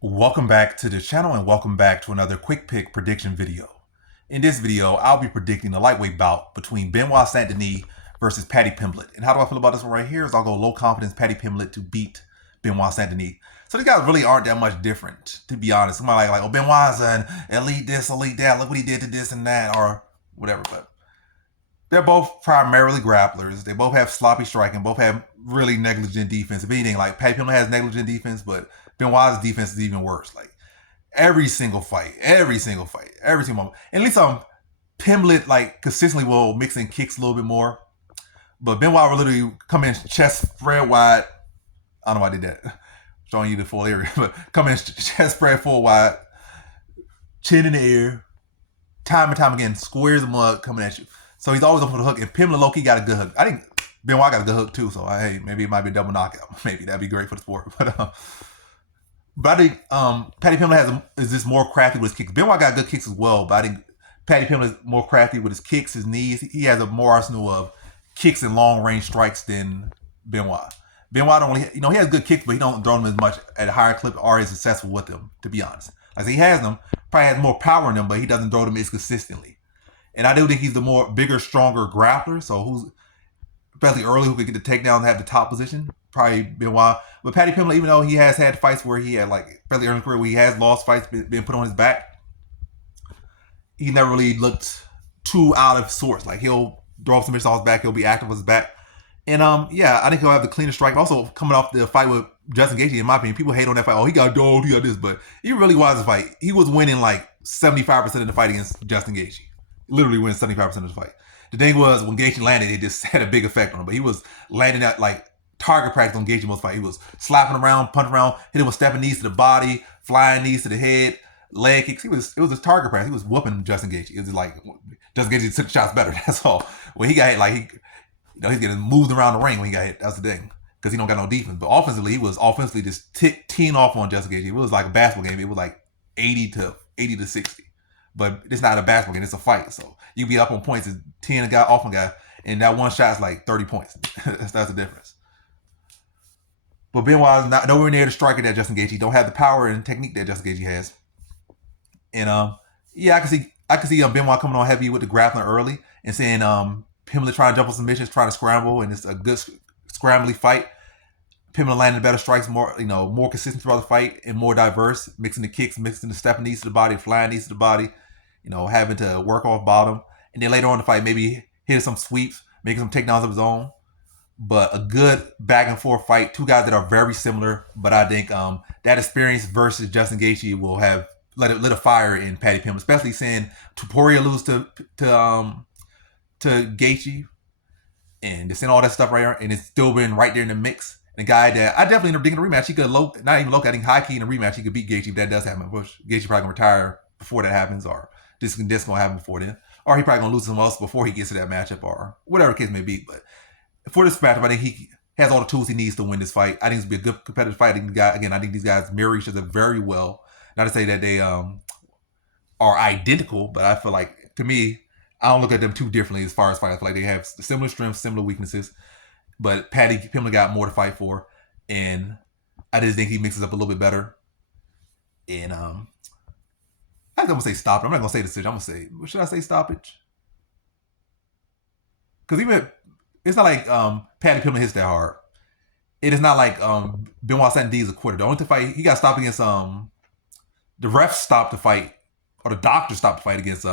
Welcome back to the channel and welcome back to another quick pick prediction video. In this video, I'll be predicting the lightweight bout between Benoit Denis versus Paddy Pimblett. And how do I feel about this one right here is I'll go low confidence Paddy Pimblett to beat Benoit Denis. So these guys really aren't that much different, to be honest. Somebody like oh, Benoit's an elite this, elite that, look what he did to this and that, or whatever. But they're both primarily grapplers. They both have sloppy striking, both have really negligent defense. If anything, like Paddy Pimblett has negligent defense, but Benoit's defense is even worse. Like every single fight, every single moment. At least Pimblett like consistently will mix in kicks a little bit more. But Benoit will literally come in chest spread wide. I don't know why I did that. Showing you the full area, but come in chest spread full wide, chin in the air, time and time again, squares of mud coming at you. So he's always up for the hook. And Pimblett low-key got a good hook. I think Benoit got a good hook too. So hey, maybe it might be a double knockout. Maybe that'd be great for the sport. But I think Paddy Pimblett is just more crafty with his kicks. Benoit got good kicks as well, but I think Paddy Pimblett is more crafty with his kicks, his knees. He has a more arsenal of kicks and long range strikes than Benoit. Benoit don't really, he has good kicks, but he don't throw them as much at a higher clip or is successful with them, to be honest. Like he has them, probably has more power in them, but he doesn't throw them as consistently. And I do think he's the bigger, stronger grappler. So who's especially early who could get the takedown and have the top position? Probably Benoit. But Paddy Pimblett, even though he has had fights where he had like fairly early career where he has lost fights, been put on his back, he never really looked too out of sorts. Like he'll throw up some off his back, he'll be active with his back. And yeah, I think he'll have the cleanest strike. Also, coming off the fight with Justin Gaethje, in my opinion, people hate on that fight. Oh, he got dogged, he got this, but he really was a fight. He was winning like 75% of the fight against Justin Gaethje. Literally wins 75% of the fight. The thing was, when Gaethje landed, it just had a big effect on him. But he was landing at like target practice on Gaethje most fight. He was slapping around, punching around, hitting with stepping knees to the body, flying knees to the head, leg kicks. It was a target practice. He was whooping Justin Gaethje. It was like Justin Gaethje took shots better. That's all. When he got hit, like he's getting moved around the ring when he got hit. That's the thing, because he don't got no defense. But offensively, he was just teeing off on Justin Gaethje. It was like a basketball game. It was like 80 to 60. But it's not a basketball game, it's a fight. So you be up on points and 10 a guy off on guy, and that one shot's like 30 points. That's the difference. But Benoit is not nowhere near the striker that Justin Gaethje. Don't have the power and technique that Justin Gaethje has. And yeah, I can see Benoit coming on heavy with the grappling early and seeing Pimblett trying to jump on submissions, trying to scramble, and it's a good scrambly fight. Pimblett landing better strikes, more consistent throughout the fight and more diverse, mixing the kicks, mixing the stepping knees to the body, flying knees to the body, having to work off bottom. And then later on in the fight, maybe hitting some sweeps, making some takedowns of his own. But a good back and forth fight. Two guys that are very similar, but I think that experience versus Justin Gaethje will have lit a fire in Paddy Pimblett, especially seeing Topuria lose to Gaethje, and just seeing all that stuff right here, and it's still been right there in the mix. And a guy that I definitely end up thinking a rematch. He could not even low, I think high key in a rematch. He could beat Gaethje if that does happen. Which Gaethje probably gonna retire before that happens, or this gonna happen before then, or he probably gonna lose someone else before he gets to that matchup, or whatever the case may be. But for this matchup, I think he has all the tools he needs to win this fight. I think it's gonna be a good competitive fight. I think these guys mirror each other very well. Not to say that they are identical, but I feel like, to me, I don't look at them too differently as far as fight. I feel like they have similar strengths, similar weaknesses. But Paddy Pimblett got more to fight for, and I just think he mixes up a little bit better. And I'm gonna say stoppage. I'm not gonna say decision. I'm gonna say, should I say stoppage? Because even it's not like Paddy Pimblett hits that hard. It is not like Benoit Denis is a quitter. The only fight he got stopped against the ref stopped the fight, or the doctor stopped the fight against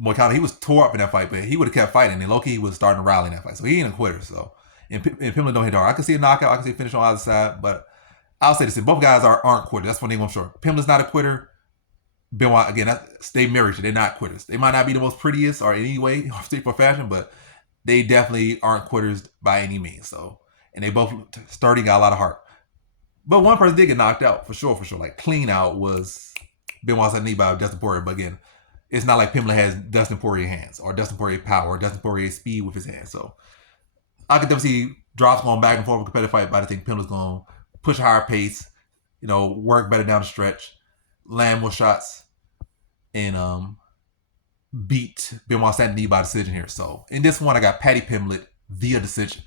Moicano. He was tore up in that fight, but he would have kept fighting, and Loki was starting to rally in that fight. So he ain't a quitter. So and Pimblett don't hit hard. I can see a knockout. I can see a finish on either side, but I'll say this: both guys aren't quitters. That's one thing I'm sure. Pimblett's not a quitter. Benoit, again, they mirror each other. They're not quitters. They might not be the most prettiest or in any way, for fashion, but they definitely aren't quitters by any means. So, and they both sturdy, got a lot of heart. But one person did get knocked out for sure. Like clean out was Benoit Denis by Dustin Poirier. But again, it's not like Pimblett has Dustin Poirier hands or Dustin Poirier power or Dustin Poirier speed with his hands. So I could definitely see drops going back and forth with a competitive fight, but I think Pimblett's going to push a higher pace, work better down the stretch, land more shots, and beat Benoit Denis by decision here. So in this one, I got Paddy Pimblett via decision.